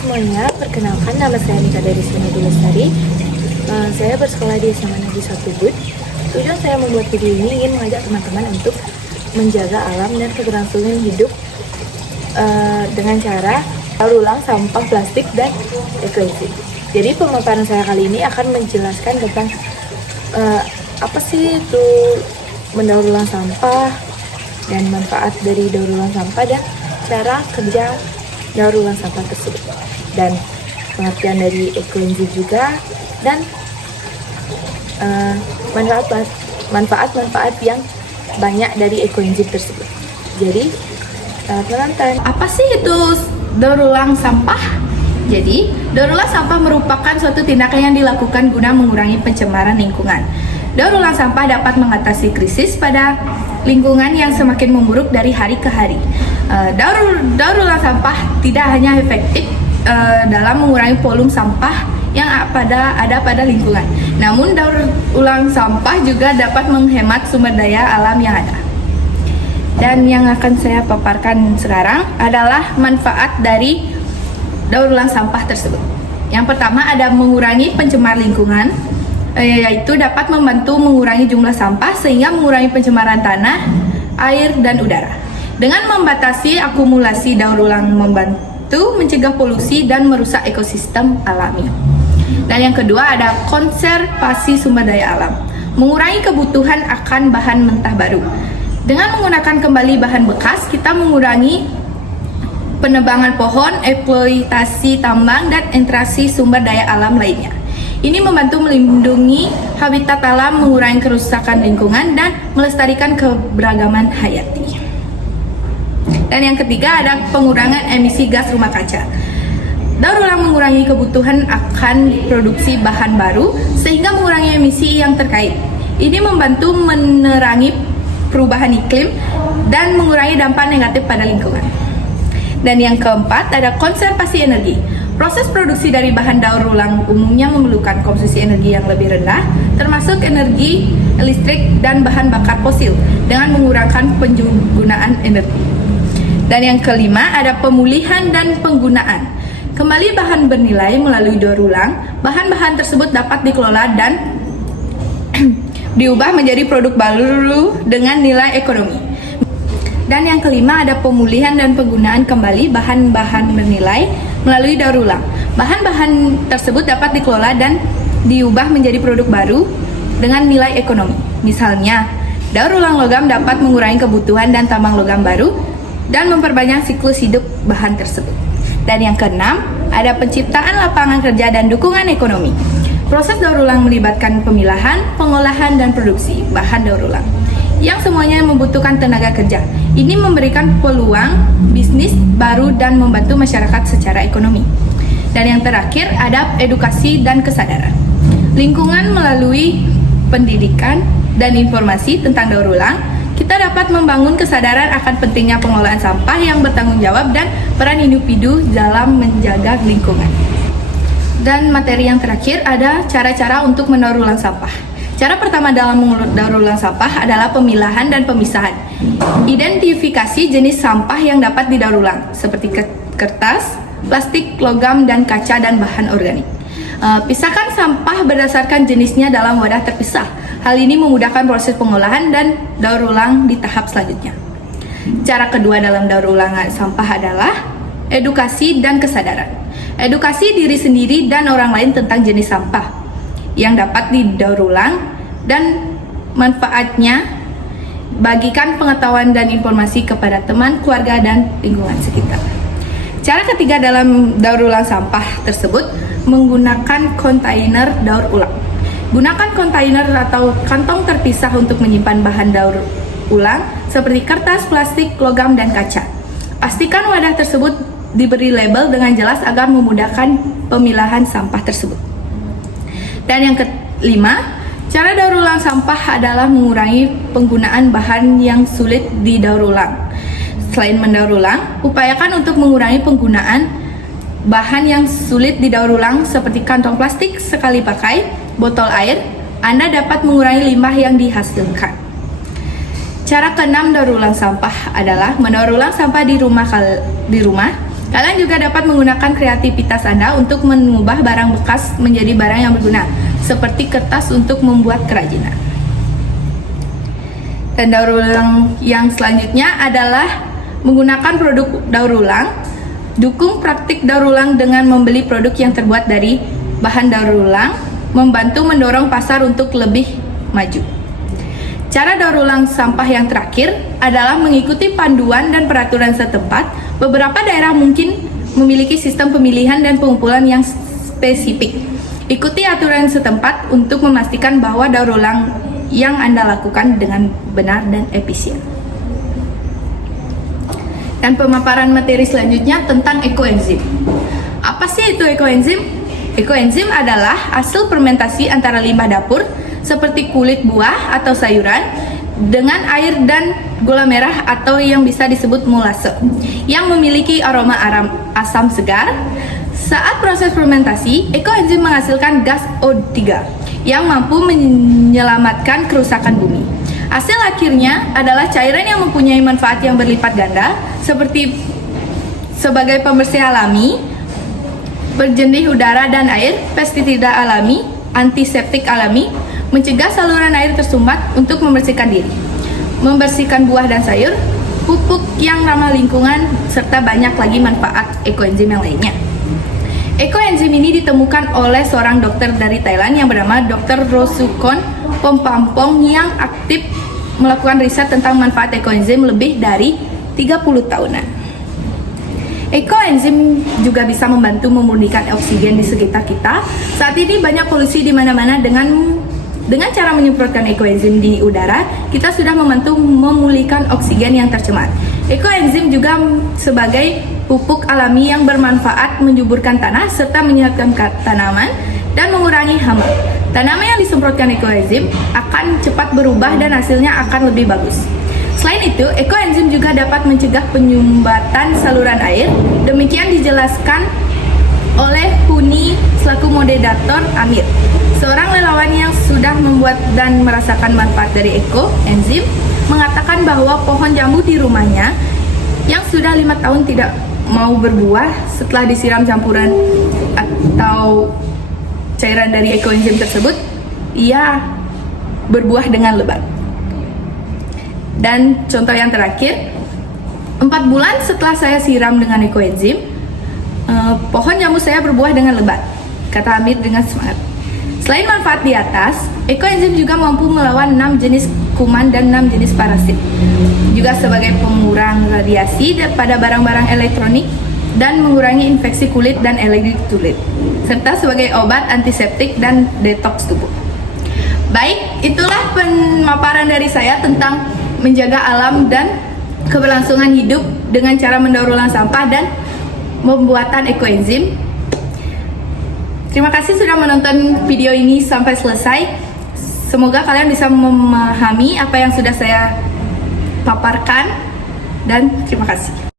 semuanya, perkenalkan nama saya Nika dari Seni Lestari. Saya bersekolah di SMA Negeri 1 Bud. Tujuan saya membuat video ini ingin mengajak teman-teman untuk menjaga alam dan keberlangsungan hidup dengan cara daur ulang sampah plastik dan ekoizin. Jadi pemaparan saya kali ini akan menjelaskan tentang apa sih itu mendaur ulang sampah dan manfaat dari daur ulang sampah dan cara kerja daur ulang sampah tersebut, dan pengertian dari ekoenzim juga, dan manfaat-manfaat yang banyak dari ekoenzim tersebut. Jadi selamat menonton. Apa sih itu daur ulang sampah? Jadi, daur ulang sampah merupakan suatu tindakan yang dilakukan guna mengurangi pencemaran lingkungan. Daur ulang sampah dapat mengatasi krisis pada lingkungan yang semakin memburuk dari hari ke hari. Daur ulang sampah tidak hanya efektif dalam mengurangi volume sampah yang ada pada lingkungan, namun daur ulang sampah juga dapat menghemat sumber daya alam yang ada. Dan yang akan saya paparkan sekarang adalah manfaat dari daur ulang sampah tersebut. Yang pertama ada mengurangi pencemar lingkungan, yaitu dapat membantu mengurangi jumlah sampah sehingga mengurangi pencemaran tanah, air, dan udara. Dengan membatasi akumulasi daur ulang membantu mencegah polusi dan merusak ekosistem alami. Dan yang kedua ada konservasi sumber daya alam, mengurangi kebutuhan akan bahan mentah baru. Dengan menggunakan kembali bahan bekas, kita mengurangi penebangan pohon, eksploitasi tambang, dan interaksi sumber daya alam lainnya. Ini membantu melindungi habitat alam, mengurangi kerusakan lingkungan, dan melestarikan keberagaman hayati. Dan yang ketiga ada pengurangan emisi gas rumah kaca. Daur ulang mengurangi kebutuhan akan produksi bahan baru sehingga mengurangi emisi yang terkait. Ini membantu menerangi perubahan iklim dan mengurangi dampak negatif pada lingkungan. Dan yang keempat ada konservasi energi. Proses produksi dari bahan daur ulang umumnya memerlukan konsumsi energi yang lebih rendah, termasuk energi listrik dan bahan bakar fosil, dengan mengurangi penggunaan energi. Dan yang kelima ada pemulihan dan penggunaan. Kembali bahan bernilai melalui daur ulang, bahan-bahan tersebut dapat dikelola dan diubah menjadi produk baru dengan nilai ekonomi. Dan yang kelima ada pemulihan dan penggunaan kembali bahan-bahan bernilai melalui daur ulang. Bahan-bahan tersebut dapat dikelola dan diubah menjadi produk baru dengan nilai ekonomi. Misalnya, daur ulang logam dapat mengurangi kebutuhan dan tambang logam baru dan memperbanyak siklus hidup bahan tersebut. Dan yang keenam, ada penciptaan lapangan kerja dan dukungan ekonomi. Proses daur ulang melibatkan pemilahan, pengolahan, dan produksi bahan daur ulang, yang semuanya membutuhkan tenaga kerja. Ini memberikan peluang bisnis baru dan membantu masyarakat secara ekonomi. Dan yang terakhir, ada edukasi dan kesadaran. Lingkungan melalui pendidikan dan informasi tentang daur ulang, kita dapat membangun kesadaran akan pentingnya pengelolaan sampah yang bertanggung jawab dan peran individu dalam menjaga lingkungan. Dan materi yang terakhir ada cara-cara untuk mendaur ulang sampah. Cara pertama dalam mendaur ulang sampah adalah pemilahan dan pemisahan. Identifikasi jenis sampah yang dapat didaur ulang, seperti kertas, plastik, logam, dan kaca, dan bahan organik. Pisahkan sampah berdasarkan jenisnya dalam wadah terpisah. Hal ini memudahkan proses pengolahan dan daur ulang di tahap selanjutnya. Cara kedua dalam daur ulang sampah adalah edukasi dan kesadaran. Edukasi diri sendiri dan orang lain tentang jenis sampah yang dapat didaur ulang dan manfaatnya. Bagikan pengetahuan dan informasi kepada teman, keluarga, dan lingkungan sekitar. Cara ketiga dalam daur ulang sampah tersebut menggunakan kontainer daur ulang. Gunakan kontainer atau kantong terpisah untuk menyimpan bahan daur ulang seperti kertas, plastik, logam, dan kaca. Pastikan wadah tersebut diberi label dengan jelas agar memudahkan pemilahan sampah tersebut. Dan yang kelima, cara daur ulang sampah adalah mengurangi penggunaan bahan yang sulit didaur ulang. Selain mendaur ulang, upayakan untuk mengurangi penggunaan bahan yang sulit didaur ulang seperti kantong plastik sekali pakai, botol air. Anda dapat mengurangi limbah yang dihasilkan. Cara keenam daur ulang sampah adalah mendaur ulang sampah di rumah. Kalian juga dapat menggunakan kreativitas Anda untuk mengubah barang bekas menjadi barang yang berguna, seperti kertas untuk membuat kerajinan. Dan daur ulang yang selanjutnya adalah menggunakan produk daur ulang. Dukung praktik daur ulang dengan membeli produk yang terbuat dari bahan daur ulang, membantu mendorong pasar untuk lebih maju. Cara daur ulang sampah yang terakhir adalah mengikuti panduan dan peraturan setempat. Beberapa daerah mungkin memiliki sistem pemilihan dan pengumpulan yang spesifik. Ikuti aturan setempat untuk memastikan bahwa daur ulang yang Anda lakukan dengan benar dan efisien. Dan pemaparan materi selanjutnya tentang ekoenzim. Apa sih itu ekoenzim? Ekoenzim adalah hasil fermentasi antara limbah dapur seperti kulit buah atau sayuran dengan air dan gula merah atau yang bisa disebut molase yang memiliki aroma asam segar. Saat proses fermentasi, ekoenzim menghasilkan gas O3 yang mampu menyelamatkan kerusakan bumi. Hasil akhirnya adalah cairan yang mempunyai manfaat yang berlipat ganda seperti sebagai pembersih alami, berjenih udara dan air, pestisida alami, antiseptik alami, mencegah saluran air tersumbat untuk membersihkan diri, membersihkan buah dan sayur, pupuk yang ramah lingkungan, serta banyak lagi manfaat ekoenzim yang lainnya. Ekoenzim ini ditemukan oleh seorang dokter dari Thailand yang bernama Dr. Rosukon Pompampong yang aktif melakukan riset tentang manfaat ekoenzim lebih dari 30 tahunan. Ekoenzim juga bisa membantu memurnikan oksigen di sekitar kita. Saat ini banyak polusi di mana-mana. Dengan cara menyemprotkan ekoenzim di udara, kita sudah membantu memulihkan oksigen yang tercemar. Ekoenzim juga sebagai pupuk alami yang bermanfaat menyuburkan tanah serta menyehatkan tanaman dan mengurangi hama. Tanaman yang disemprotkan ekoenzim akan cepat berubah dan hasilnya akan lebih bagus. Selain itu, ekoenzim juga dapat mencegah penyumbatan saluran air. Demikian dijelaskan oleh Huni selaku moderator Amir, seorang relawan yang sudah membuat dan merasakan manfaat dari ekoenzim, mengatakan bahwa pohon jambu di rumahnya yang sudah 5 tahun tidak mau berbuah setelah disiram campuran atau cairan dari ekoenzim tersebut, ia berbuah dengan lebat. Dan contoh yang terakhir, 4 bulan setelah saya siram dengan ekoenzim, pohon jambu saya berbuah dengan lebat, kata Amir dengan semangat. Selain manfaat di atas, ekoenzim juga mampu melawan 6 jenis kuman dan 6 jenis parasit, juga sebagai pengurang radiasi pada barang-barang elektronik dan mengurangi infeksi kulit dan alergi kulit, serta sebagai obat antiseptik dan detoks tubuh. Baik, itulah pemaparan dari saya tentang menjaga alam dan keberlangsungan hidup dengan cara mendaur ulang sampah dan pembuatan ekoenzim. Terima kasih sudah menonton video ini sampai selesai. Semoga kalian bisa memahami apa yang sudah saya paparkan, dan terima kasih.